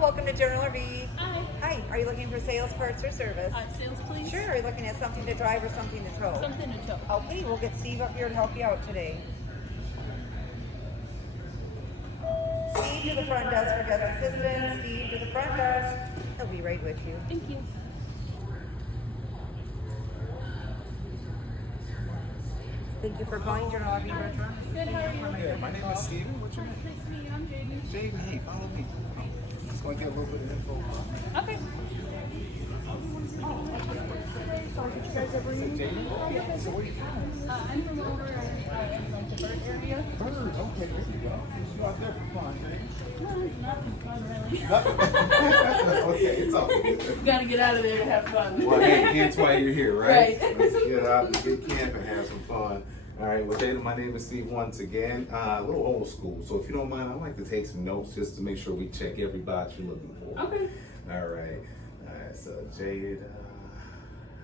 welcome to General RV. Hi. Hi, are you looking for sales, parts, or service? Sales, please. Sure, are you looking at something to drive or something to tow? Something to tow. Okay, we'll get Steve up here to help you out today. Steve to the front desk for guest assistance. Steve to the front desk. He'll be right with you. Thank you. Thank you for calling General RV Restaurant. Good, how are you? Yeah, my name is Steven. What's your name? Nice to meet you. I'm Jaden. Jaden. Hey, follow me. Just gonna get a little bit of info. Okay. Is it Jaden? So where you from? I'm from over in like the Bird area. Bird. Okay, there you go. You out there for fun, man? No, nothing fun really. Okay, it's all good. Gotta get out of there to have fun. Well, hey, hence why you're here, right? Right. Let's get out and get camp and have some fun. All right, well, Jaden, my name is Steve once again. A little old school, so if you don't mind, I'd like to take some notes just to make sure we check every box you're looking for. Okay. All right. So Jade.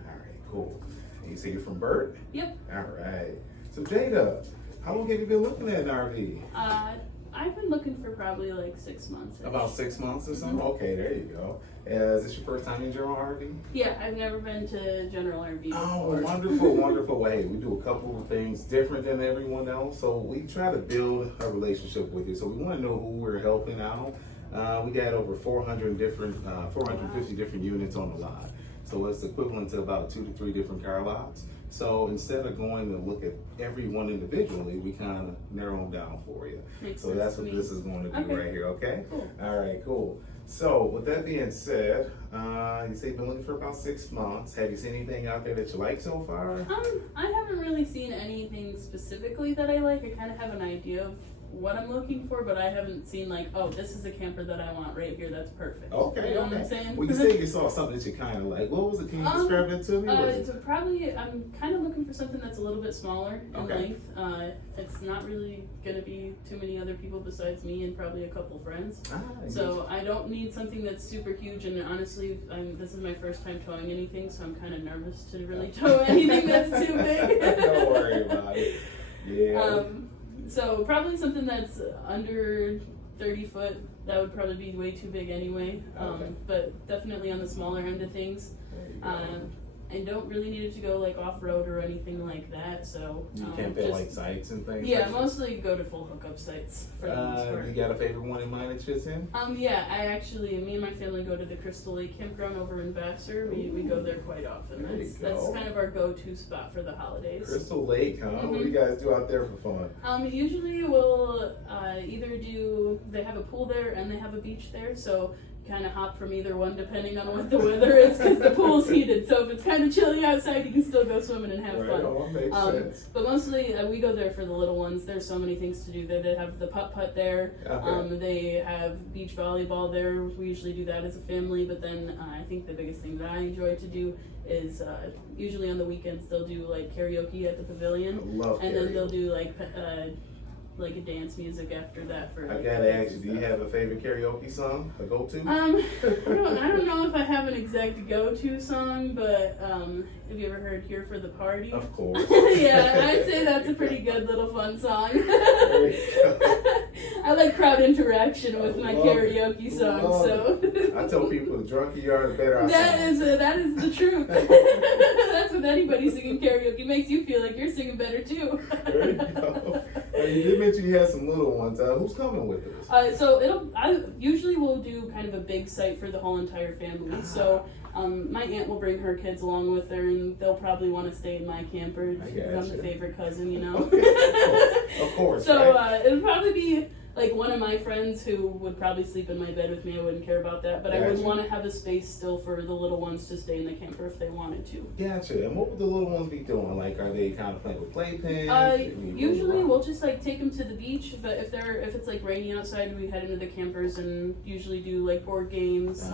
All right, cool. And you say you're from Burt? Yep. All right. So Jada, how long have you been looking at an RV? I've been looking for probably like 6 months. About 6 months or something? Mm-hmm. Okay, there you go. Is this your first time in General RV? Yeah, I've never been to General RV before. Oh, wonderful, wonderful. Well, hey, we do a couple of things different than everyone else. So we try to build a relationship with you. So we want to know who we're helping out. We got over 450 different units on the lot. So it's equivalent to about 2 to 3 different car lots. So instead of going to look at every one individually, we kind of narrow them down for you. Makes So sense that's to what me. this is going to do Okay. right here, okay? Cool. All right, cool. So with that being said, you say you've been looking for about 6 months. Have you seen anything out there that you like so far? I haven't really seen anything specifically that I like. I kind of have an idea of what I'm looking for, but I haven't seen like, oh, this is a camper that I want right here. That's perfect. Okay, You know okay. what I'm saying? Well, you say you saw something that you kind of like. What was it? Can you describe that to me? It's probably, I'm kind of looking for something that's a little bit smaller in Okay. length. It's not really going to be too many other people besides me and probably a couple friends. So I don't need something that's super huge, and honestly, this is my first time towing anything, so I'm kind of nervous to really tow anything that's too big. Don't worry about it. Yeah. So probably something that's under 30 foot. That would probably be way too big anyway. Okay. But definitely on the smaller end of things. There you go. I don't really need it to go like off road or anything like that. So You can't pay like sites and things. yeah, like that? mostly go to full hookup sites for the most part. You got a favorite one in mind that fits in? Yeah, me and my family go to the Crystal Lake Campground over in Vassar. We go there quite often. There you That's go. kind of our go-to spot for the holidays. Crystal Lake, huh? What do you guys do out there for fun? Usually we'll they have a pool there and they have a beach there, so kind of hop from either one depending on what the weather is, because the pool's heated. So if it's kind of chilly outside, you can still go swimming and have Right fun. on, makes sense. But mostly we go there for the little ones. There's so many things to do there. They have the putt-putt there. Okay. They have beach volleyball there. We usually do that as a family, but then I think the biggest thing that I enjoy to do is usually on the weekends they'll do like karaoke at the pavilion. I love And then they'll karaoke. do like a dance music after that for. I like, gotta kids ask you, and do you stuff. have a favorite karaoke song? A go-to? I don't know if I have an exact go-to song, but have you ever heard "Here for the Party"? Of course. Yeah, I'd say that's a pretty good little fun song. There you go. I like crowd interaction with my Love karaoke it. songs, Love so I tell people, the drunker you are, the better I that sound. is the truth. That's with anybody singing karaoke. It makes you feel like you're singing better too. There you go. You did mention you had some little ones. Who's coming with us? So I usually will do kind of a big site for the whole entire family. So my aunt will bring her kids along with her, and they'll probably want to stay in my camper because I'm the favorite cousin, you know. Okay. Of course. So right? it'll probably be like one of my friends who would probably sleep in my bed with me. I wouldn't care about that, but I would Gotcha. want to have a space still for the little ones to stay in the camper if they wanted to. Gotcha. And what would the little ones be doing? Like, are they kind of playing with playpens? Usually we'll just like take them to the beach, but if it's like rainy outside, we head into the campers and usually do like board games,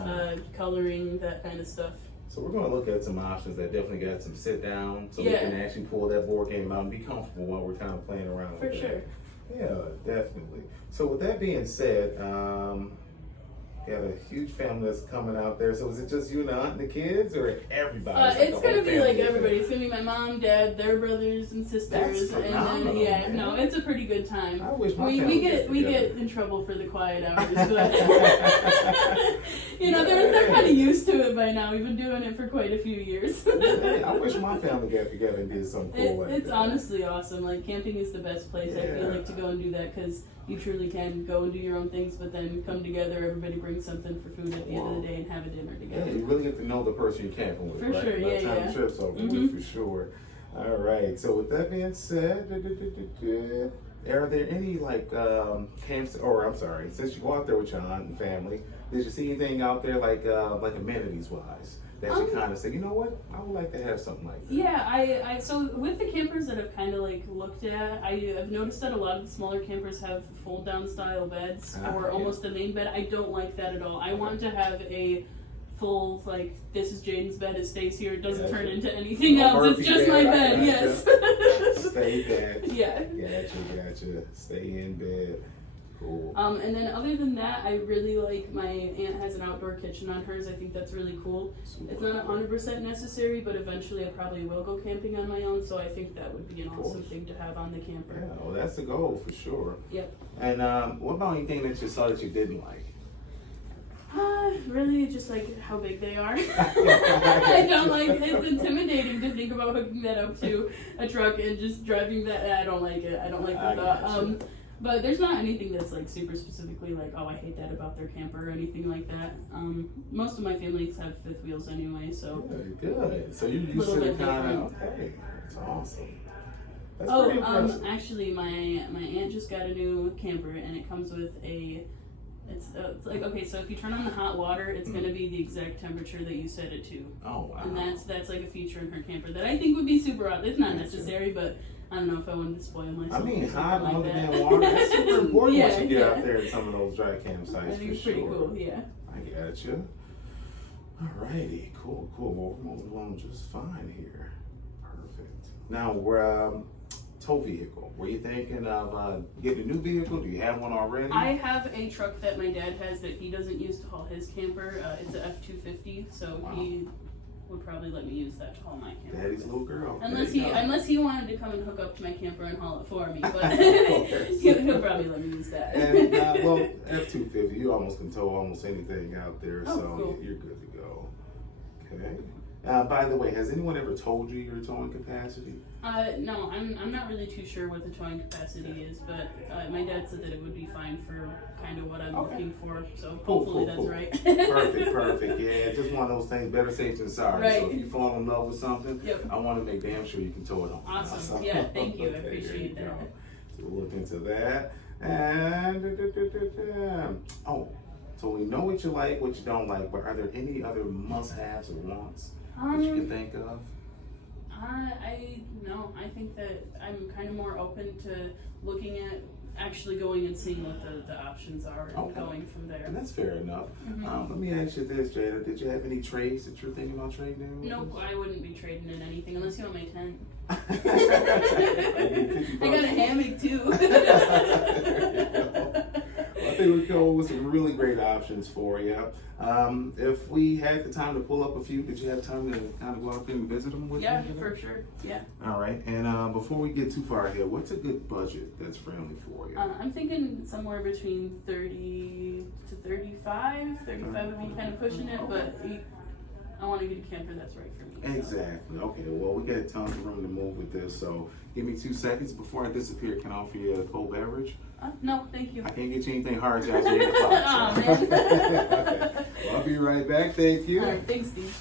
coloring, that kind of stuff. So we're going to look at some options that definitely got some sit down, so we Yeah. can actually pull that board game out and be comfortable while we're kind of playing around For with sure. it. Yeah, definitely. So with that being said, got a huge family that's coming out there. So is it just you and the aunt and the kids, or everybody? It's gonna be like everybody. It's gonna be my mom, dad, their brothers and sisters, That's and then phenomenal, man. no, it's a pretty good time. I wish my we family get together. in trouble for the quiet hours, but they're kind of used to it by now. We've been doing it for quite a few years. Hey, I wish my family got together and did something cool like It's that. honestly awesome. Like camping is the best place. I feel Yeah. like to go and do that because you truly can go and do your own things, but then come together. Everybody brings something for food at the end of the day and have a dinner Yeah, together. you really get to know the person you're camping with, For right? sure, By the yeah, time yeah. the trip's over with, for sure. All right. So with that being said, are there any like camps? Or I'm sorry, since you go out there with your aunt and family, did you see anything out there like amenities wise that you kind of say, you know what, I would like to have something like that? Yeah, I so with the campers that I've kind of like looked at, I've noticed that a lot of the smaller campers have fold down style beds or yeah. almost a main bed. I don't like that at all. I want to have a full, like, this is Jaden's bed, it stays here, it doesn't turn into anything else, Murphy it's just bed, my I bed, gotcha. yes. Stay bed. Yeah. Gotcha. Stay in bed. Cool. And then other than that, I really like my aunt has an outdoor kitchen on hers. I think that's really cool. Super It's not cool. 100% necessary, but eventually I probably will go camping on my own, so I think that would be an course. awesome thing to have on the camper. Yeah, well, that's the goal for sure. Yep. And what about anything that you saw that you didn't like? Really just like how big they are. I don't like it's intimidating to think about hooking that up to a truck and just driving that. I don't like it. I don't like the I thought. gotcha. But there's not anything that's like super specifically like, oh, I hate that about their camper or anything like that. Most of my families have fifth wheels anyway, so. Good. So you're used Little to the bit kind of, okay, that's awesome. That's pretty Oh, impressive. actually, my aunt just got a new camper, and it comes with a. It's like, okay, so if you turn on the hot water, it's gonna be the exact temperature that you set it to. Oh, wow. And that's like a feature in her camper that I think would be super odd. It's not Gotcha. necessary, but I don't know if I wanted to spoil myself. I mean, or something hot like other that. than water, that's super important once you get Yeah, out yeah. there in some of those dry I campsites think for it's pretty sure. cool, yeah. I got you. Alrighty, cool. Well, we're moving along just fine here. Perfect. Now, we're tow vehicle. Were you thinking of getting a new vehicle? Do you have one already? I have a truck that my dad has that he doesn't use to haul his camper. It's a F-250, so Wow. he would probably let me use that to haul my camper. Daddy's little girl. Unless There you go. unless he wanted to come and hook up to my camper and haul it for me, but course. he'll probably let me use that. And well, F-250, you almost can tow almost anything out there, Oh, so cool. you're good to go. Okay. By the way, has anyone ever told you your towing capacity? No, I'm not really too sure what the towing capacity is, but my dad said that it would be fine for kind of what I'm looking for, so hopefully that's right. Perfect. Yeah, just one of those things, better safe than sorry. So Right. if you fall in love with something, Yep. I want to make damn sure you can tow it home. Awesome. Yeah, thank you. I Okay, there appreciate you that. go. So we'll look into that. And, so we know what you like, what you don't like, but are there any other must-haves or wants that you can think of? I think that I'm kind of more open to looking at actually going and seeing what the options are and Okay. going from there. And that's fair enough. Mhm. Let me ask you this, Jada. Did you have any trades that you're thinking about trading in? with Nope, us? I wouldn't be trading in anything unless you want my tent. I need 50 I got a bucks. hammock too. Well, I think we come up with some really great options for you. If we had the time to pull up a few, did you have time to kind of go out there and visit them with Yeah, me? for sure. Yeah. All right. And before we get too far ahead, what's a good budget that's friendly for you? I'm thinking somewhere between 30 to 35. 35 would be kind of pushing it, but I want to get a camper that's right for me. So. Exactly. Okay. Well, we got tons of room to move with this, so give me 2 seconds before I disappear. Can I offer you a cold beverage? No, thank you. I can't get you anything hard after 8 o'clock. Aw, so. man. Okay. Well, I'll be right back. Thank you. All right, thanks, Steve.